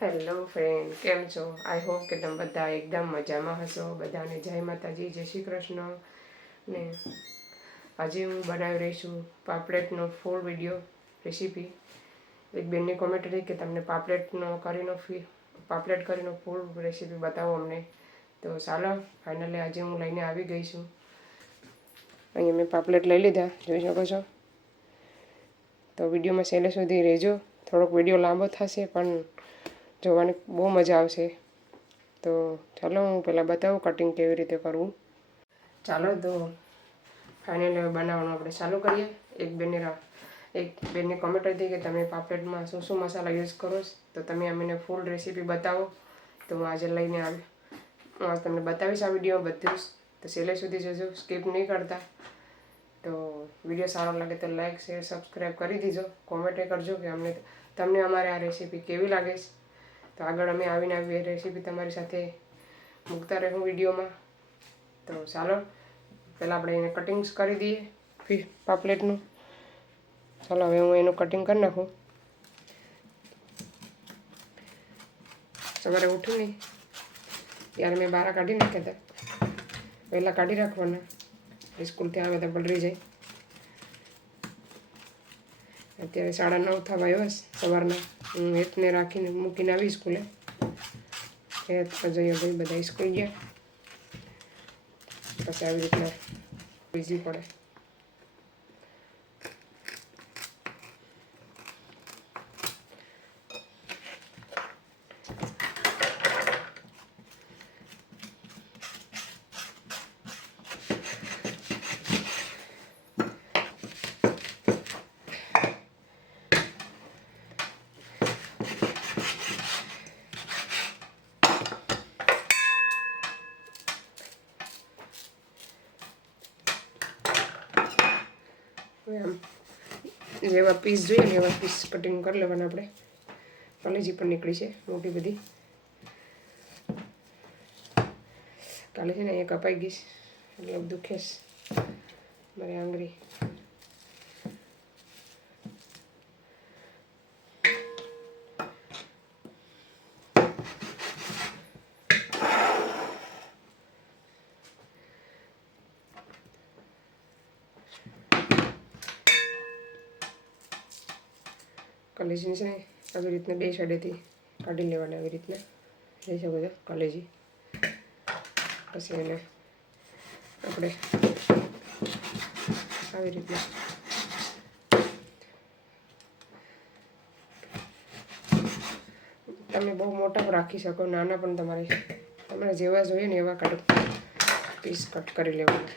Hello friend, કેમ છો? I hope કે તમે બધા એકદમ મજામાં હશો. બધાને જય માતાજી, જય શ્રી કૃષ્ણ. ને આજે હું બનાવી રહી છું પાપલેટનો ફૂલ વિડીયો રેસીપી. એક બેનની કોમેન્ટ હતી કે તમને પાપલેટ કરીને ફૂલ રેસીપી બતાવો અમને. તો ચાલો ફાઇનલી આજે હું લઈને આવી ગઈ છું. અહીંયા મેં પાપલેટ લઈ લીધા, જોઈ શકો છો. તો વિડીયોમાં છેલ્લે સુધી રહેજો. થોડોક વિડીયો લાંબો થશે પણ જોવાની બહુ મજા આવશે. તો ચાલો હું પહેલાં બતાવું કટિંગ કેવી રીતે કરવું. ચાલો તો ફાઇનલી બનાવવાનું આપણે ચાલુ કરીએ. એક બેનની કોમેન્ટ હતી કે તમે પાપલેટમાં શું શું મસાલા યુઝ કરો, તો તમે અમને ફૂલ રેસીપી બતાવો. તો હું આજે લઈને આવી હું તમને બતાવીશ આ વિડીયો બધું જ. તો છેલ્લે સુધી જોજો, સ્કીપ નહીં કરતા. તો વિડીયો સારો લાગે તો લાઈક શેર સબસ્ક્રાઈબ કરી દીજો. કોમેન્ટ કરજો કે તમને અમારે આ રેસીપી કેવી લાગે છે. તો આગળ અમે આવી રેસીપી તમારી સાથે મૂકતા રહું વિડીયોમાં. તો ચાલો પહેલાં આપણે એને કટિંગ્સ કરી દઈએ પાપલેટનું. ચાલો હવે હું એનું કટિંગ કરી નાખું. સવારે ઉઠીને ત્યારે મેં બહાર કાઢી નાખ્યા હતા. પહેલાં કાઢી રાખવાના, સ્કૂલથી આવે તો પલળી જાય. અત્યારે 9:30 થવા આવ્યા સવારના. હું હેતને રાખીને મૂકીને આવી સ્કૂલે. હેત જઈએ ભાઈ બધા સ્કૂલ ગયા. પછી આવી રીતના બીજી પડે. આમ જેવા પીસ જોઈએ ને એવા પીસ કટિંગ કરી લેવાના આપણે. કલેજી પણ નીકળી છે મોટી બધી. કાલે છે ને અહીંયા કપાઈ ગઈશ એટલે દુખેશ મારી આંગળી. કલેજીને છે ને આવી રીતના બે સાઈડેથી કાઢી લેવાના. આવી રીતના લઈ શકો છો કલેજી. પછી એને આપણે આવી રીતના તમે બહુ મોટા પણ રાખી શકો, નાના પણ તમારે જેવા જોઈએ ને એવા પીસ કટ કરી લેવાના.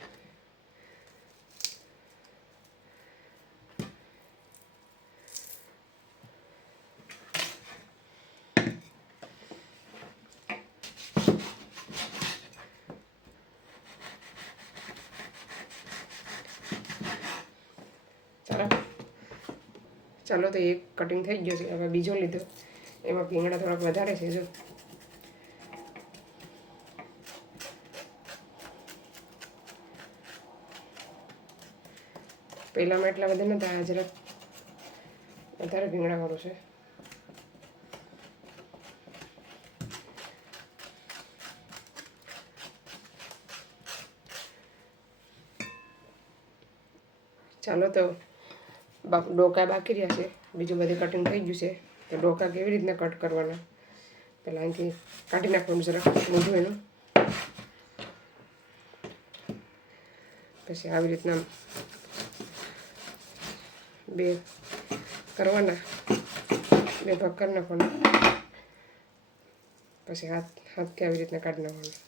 ચાલો તો એક કટિંગ થઈ ગયો છે. હવે બીજો લીધો, એમાં ભીંગડા થોડાક વધારે છે. જો પહેલાંમાં એટલા બધા નહોતા, આ જરાક વધારે ભીંગડાવાળું છે. ચાલો તો ડોકા બાકી રહ્યા છે, બીજું બધું કટિંગ થઈ ગયું છે. તો ડોકા કેવી રીતના કટ કરવાના, પહેલાં અહીંથી કાઢી નાખવાનું જરાક મોઢું એનું. પછી આવી રીતના બે કરવાના, બે ભાગ કરી નાખવાના. પછી હાથથી આવી રીતના કાઢી નાખવાનું.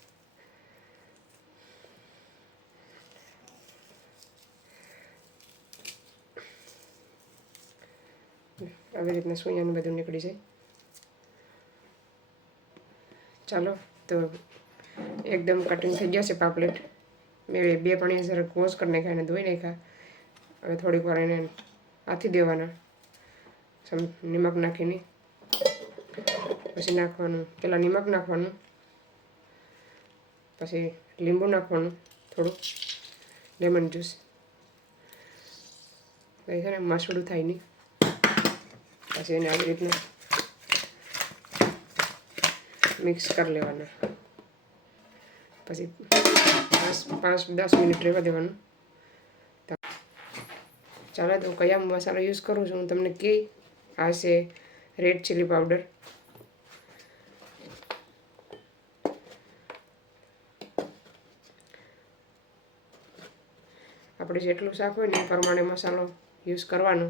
આવી રીતના સૂયાનું બધું નીકળી જાય. ચાલો તો એકદમ કટિંગ થઈ ગયા છે પાપલેટ. મેં બે પાણી જરાક વોશ કરી નાખ્યા અને ધોઈ નાખ્યા. હવે થોડીક વાર એને આથી દેવાના નિમક નાખીને. પછી નાખવાનું, પહેલાં નિમક નાખવાનું, પછી લીંબુ નાખવાનું, થોડું લેમન જ્યુસ. એ છે ને મસળું થાય નહીં. પછી એને આવી રીતના મિક્સ કરી લેવાના. પછી 5-10 મિનિટ રહેવા દેવાનું. ચાલો તો કયા મસાલો યુઝ કરું છું હું તમને કહી. આ છે રેડ ચીલી પાવડર, આપણે જેટલું શાક હોય ને એ પ્રમાણે મસાલો યુઝ કરવાનો.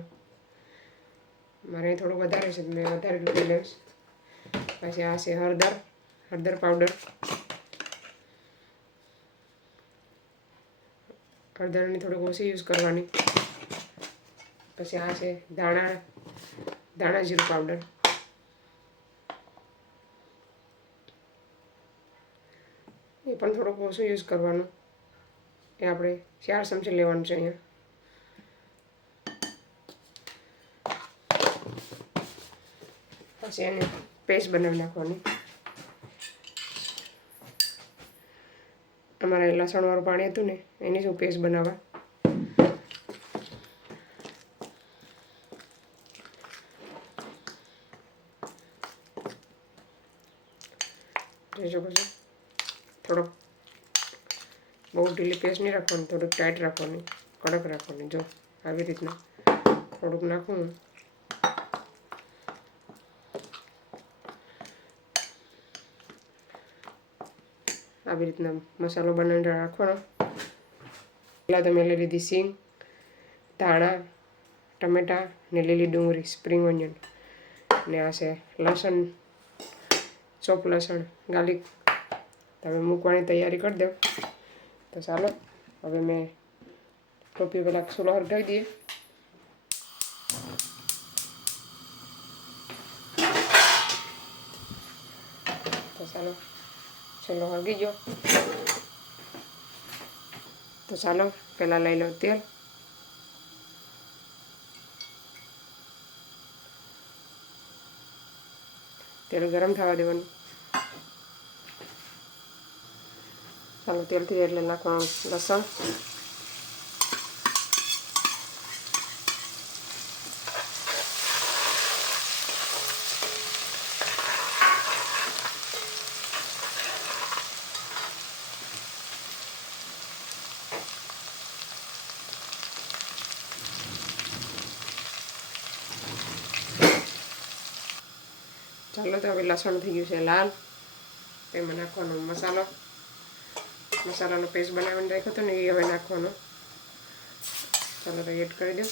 મારે થોડું વધારે છે મેં વધારે લઈ લઈશ. પછી આ છે હળદર પાવડર, હળદરની થોડીક ઓછી યુઝ કરવાની. પછી આ છે ધાણા જીરું પાવડર, એ પણ થોડુંક ઓછું યુઝ કરવાનું. એ આપણે 4 ચમચી લેવાનું છે અહીંયા. પછી એને પેસ્ટ બનાવી નાખવાની. અમારે લસણવાળું પાણી હતું ને એની શું પેસ્ટ બનાવવા. જોઈ શકો છો થોડોક બહુ ઢીલી પેસ્ટ નહીં રાખવાની, થોડુંક ટાઈટ રાખવાની, કડક રાખવાની. જો આવી રીતના થોડુંક નાખવું. આવી રીતના મસાલો બનાવીને રાખવાનો. પહેલાં તો મેં લઈ લીધી સિંગ, ધાણા, ટમેટાં ને લીલી ડુંગળી, સ્પ્રિંગ ઓનિયન, ને આ છે લસણ, ચોપ લસણ, ગાર્લિક. તમે મૂકવાની તૈયારી કરી દો. તો ચાલો હવે મેં ટોપી પહેલાં ચૂલો હળગાવી દઈએ. તો ચાલો ચૂલો હળગી ગયો. તો ચાલો પહેલાં લઈ લો તેલ. તેલ ગરમ થવા દેવાનું. ચાલો તેલથી એટલે નાખવાનું લસણ, ચાલો તો હવે લસણ થઈ ગયું છે લાલ. એમાં નાખવાનો મસાલાનો પેસ્ટ બનાવીને રાખ્યો હતો ને એ હવે નાખવાનો. ચાલો તો એડ કરી દો.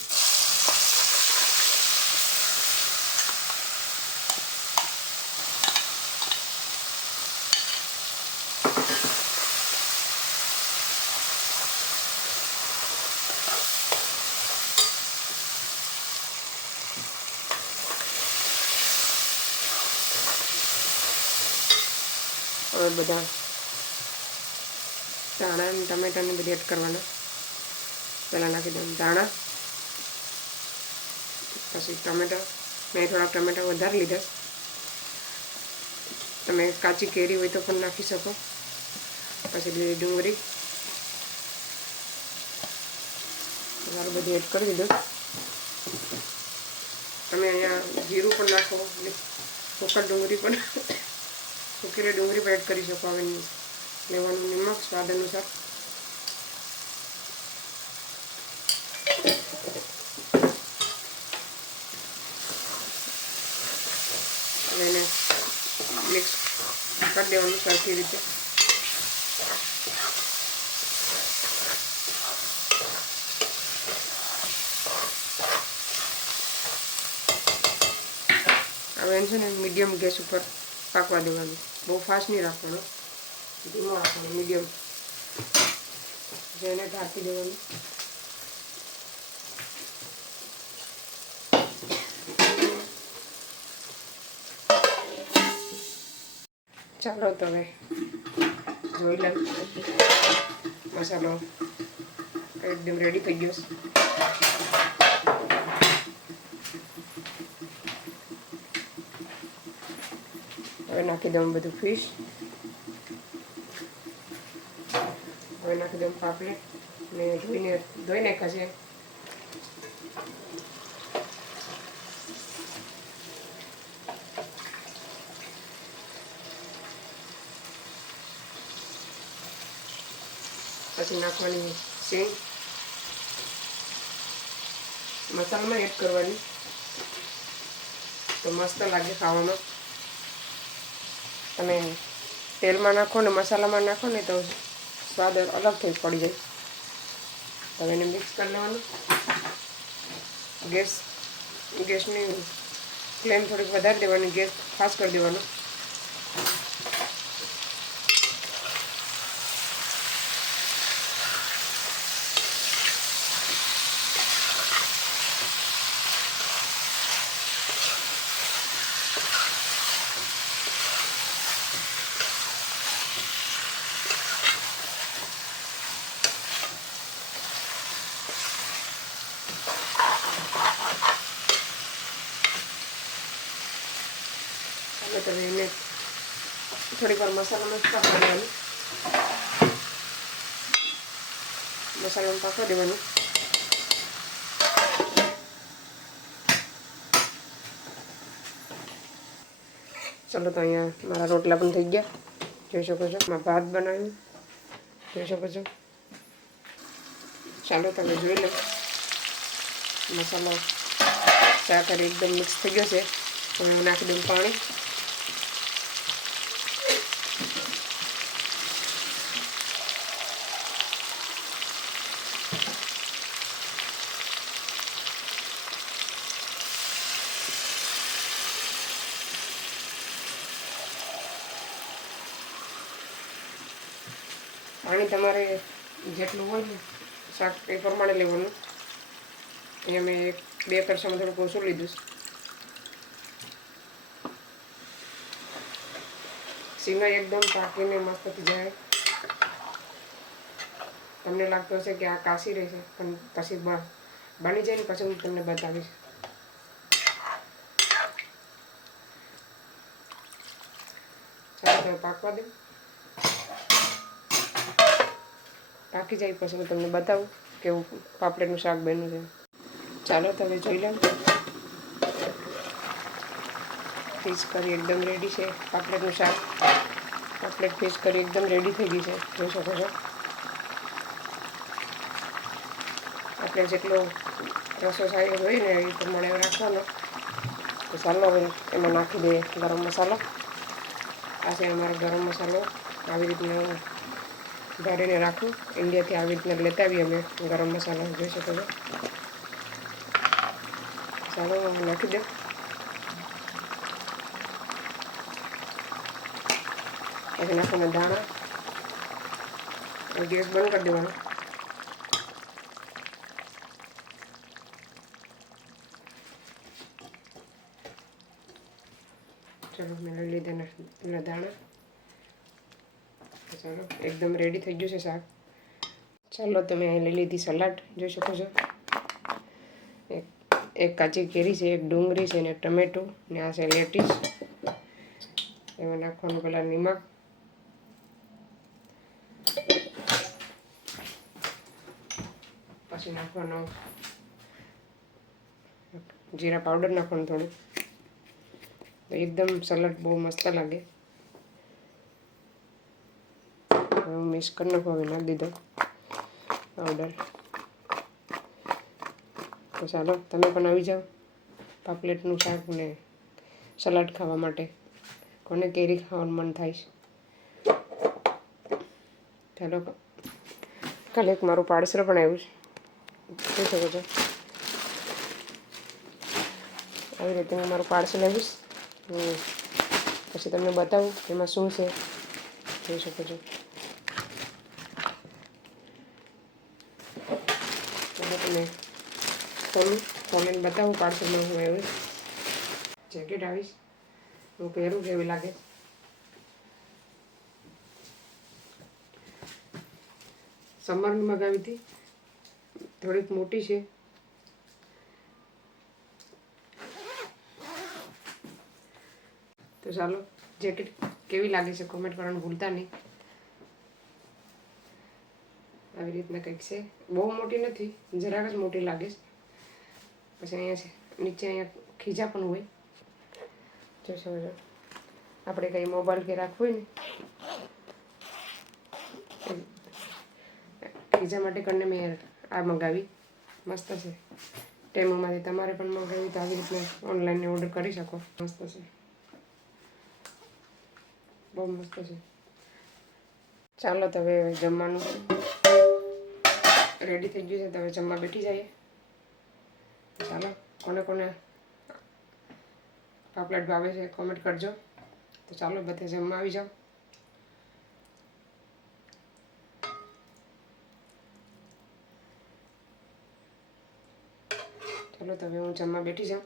હવે બધા ધાણા અને ટમેટાને બધી એડ કરવાના. પહેલાં નાખી દઉં ધાણા, પછી ટમેટા. મેં થોડાક ટમેટા વધારે લીધા. તમે કાચી કેરી હોય તો પણ નાખી શકો. પછી લીલી ડુંગળી સારું બધી એડ કરી દીધું. તમે અહીંયા જીરું પણ નાખો અને સૂકા ડુંગળી પણ સૂકેલી ડુંગળી પણ એડ કરી શકો. હવે લેવાનું નિમક સ્વાદ અનુસાર. અને એને મિક્સ કરી દેવાનું સરખી રીતે. હવે એને છે ને મીડિયમ ગેસ ઉપર પાકવા દેવાનું. બહુ ફાસ્ટ નહીં રાખવાનો, ધીમો રાખવાનો, મીડિયમ. જેને ઢાંકી દેવાનું. ચાલો તો હવે જોઈ લે મસાલો એકદમ રેડી થઈ ગયો. હવે નાખી દઉં બધું ફિશ. હવે નાખી દઉં પાપલેટ ને ધોઈ નાખ્યા છે. પછી નાખવાની સિંગ, મસાલામાં એડ કરવાની, તો મસ્ત લાગે ખાવામાં. તમે તેલમાં નાખો ને મસાલામાં નાખો ને તો સ્વાદ અલગથી પડી જાય. હવે એને મિક્સ કરી લેવાનું. ગેસની ફ્લેમ થોડીક વધારી દેવાની, ગેસ ફાસ્ટ કરી દેવાનો. તમે એને થોડીક વાર મસાલામાં પાકવા દેવાનું, મસાલામાં પાકવા દેવાનું. ચલો, તો અહીંયા મારા રોટલા પણ થઈ ગયા, જોઈ શકો છો. મેં ભાત બનાવ્યું, જોઈ શકો છો. ચાલો તમે જોઈ લો. મસાલો શાક એકદમ મિક્સ થઈ ગયો છે. હું નાખી દઉં પાણી. પાણી તમારે જેટલું હોય ને શાક એ પ્રમાણે લેવાનું. અહીંયા મેં 2 કરસામાં થોડુંક ઓછું લીધું. સિંગા એકદમ પાકીને મસ્ત થઈ જાય. તમને લાગતું હશે કે આ કાશી રહેશે, પણ પછી બની જાય ને પછી હું તમને બતાવીશ. ચાલો તો પાકવા દે. પાકી જાય પછી હું તમને બતાવું કેવું પાપલેટનું શાક બન્યું છે. ચાલો તમે જોઈ લો. ફિશ કરી એકદમ રેડી છે. પાપલેટનું શાક, પાપલેટ ફિશ કરી એકદમ રેડી થઈ ગઈ છે, જોઈ શકો છો. આપણે જેટલો રસો સારો હોય ને એ પ્રમાણે રાખવાનો. તો ચાલો હવે એમાં નાખી દઈએ ગરમ મસાલો. આ છે અમારો ગરમ મસાલો. આવી રીતના ભરીને રાખું. ઇન્ડિયાથી આવી રીતના લેતા આવીએ અમે ગરમ મસાલો, જોઈ શકો છો. ચાલો નાખી દો. પછી નાખવાના દાણા. ગેસ બંધ કરી દેવાનો. ચલો મેં લઈ લીધા એના દાણા. ચાલો એકદમ રેડી થઈ ગયું છે શાક. ચાલો તમે અહીં લઈ લીધી સલાડ, જોઈ શકો છો. એક કાચી કેરી છે, એક ડુંગળી છે, ને ટમેટું, ને આ છે લેટીસ. એમાં નાખવાનું પહેલાં નિમક, પછી નાખવાનો જીરા પાવડર નાખવાનું થોડું. તો એકદમ સલાડ બહુ મસ્ત લાગે. હું મિક્સ કરી નાખું. હવે નાખી દીધો પાવડર. તો ચાલો તમે પણ આવી જાઓ પાપલેટનું શાક ને સલાડ ખાવા માટે. કોને કેરી ખાવાનું મન થાય છે. ચાલો, કાલે એક મારું પાર્સલ પણ આવ્યું છે, જોઈ શકો છો. આવી રીતે હું મારું પાર્સલ આવીશ. પછી તમને બતાવું એમાં શું છે, જોઈ શકો છો. તમે ખોલીને બતાવું પાર્સલમાં હું આવ્યું. જેકેટ આવીશ, હું પહેરું કેવી લાગે. સમરની મગાવી હતી, થોડીક મોટી છે. તો ચાલો જેકેટ કેવી લાગે છે કોમેન્ટ કરવાનું ભૂલતા નહીં. આવી રીતના કંઈક છે. બહુ મોટી નથી, જરાક જ મોટી લાગે છે. પછી અહીંયા છે નીચે અહીંયા ખીજા પણ હોય, જોઈ શકો છો. આપણે કંઈ મોબાઈલ કે રાખવું હોય ને પીઝા માટે કરીને મેં આ મંગાવી, મસ્ત છે. ટેમોમાંથી તમારે પણ મંગાવી તો આવી રીતના ઓનલાઈન ઓર્ડર કરી શકો. મસ્ત છે, બહુ મસ્ત છે. ચાલો તો હવે જમવાનું રેડી થઈ ગયું છે, તો હવે જમવા બેઠી જઈએ. ચાલો, કોને કોને પાપલેટ ભાવે છે કોમેન્ટ કરજો. તો ચાલો બધે જમવા આવી જાઓ. ચાલો તો હવે હું જમવા બેઠી જાઉં.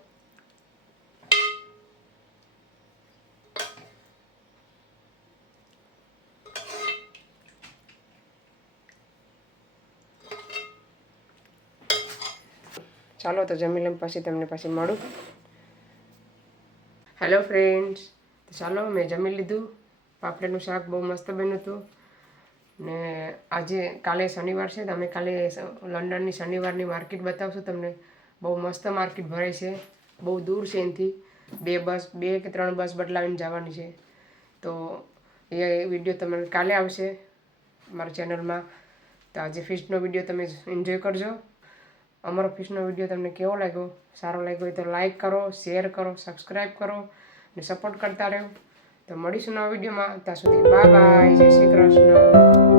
ચાલો તો જમી લઈને પછી તમને પાછી મળું. હેલો ફ્રેન્ડ્સ, તો ચાલો મેં જમી લીધું. પાપલેટનું શાક બહુ મસ્ત બન્યું હતું. ને આજે કાલે શનિવાર છે, તો અમે કાલે લંડનની શનિવારની માર્કેટ બતાવશું તમને. બહુ મસ્ત માર્કેટ ભરાય છે, બહુ દૂર છે એનાથી. 2 કે 3 બસ બદલાવીને જવાની છે. તો એ વિડીયો તમને કાલે આવશે મારા ચેનલમાં. તો આજે ફિશનો વિડીયો તમે એન્જોય કરજો. અમારો ફિશનો વિડીયો તમને કેવો લાગ્યો, સારો લાગ્યો હોય તો લાઈક કરો, શેર કરો, સબસ્ક્રાઈબ કરો અને સપોર્ટ કરતા રહો. તો મળીશું નવા વિડીયોમાં. ત્યાં સુધી બાય બાય, જય શ્રી કૃષ્ણ.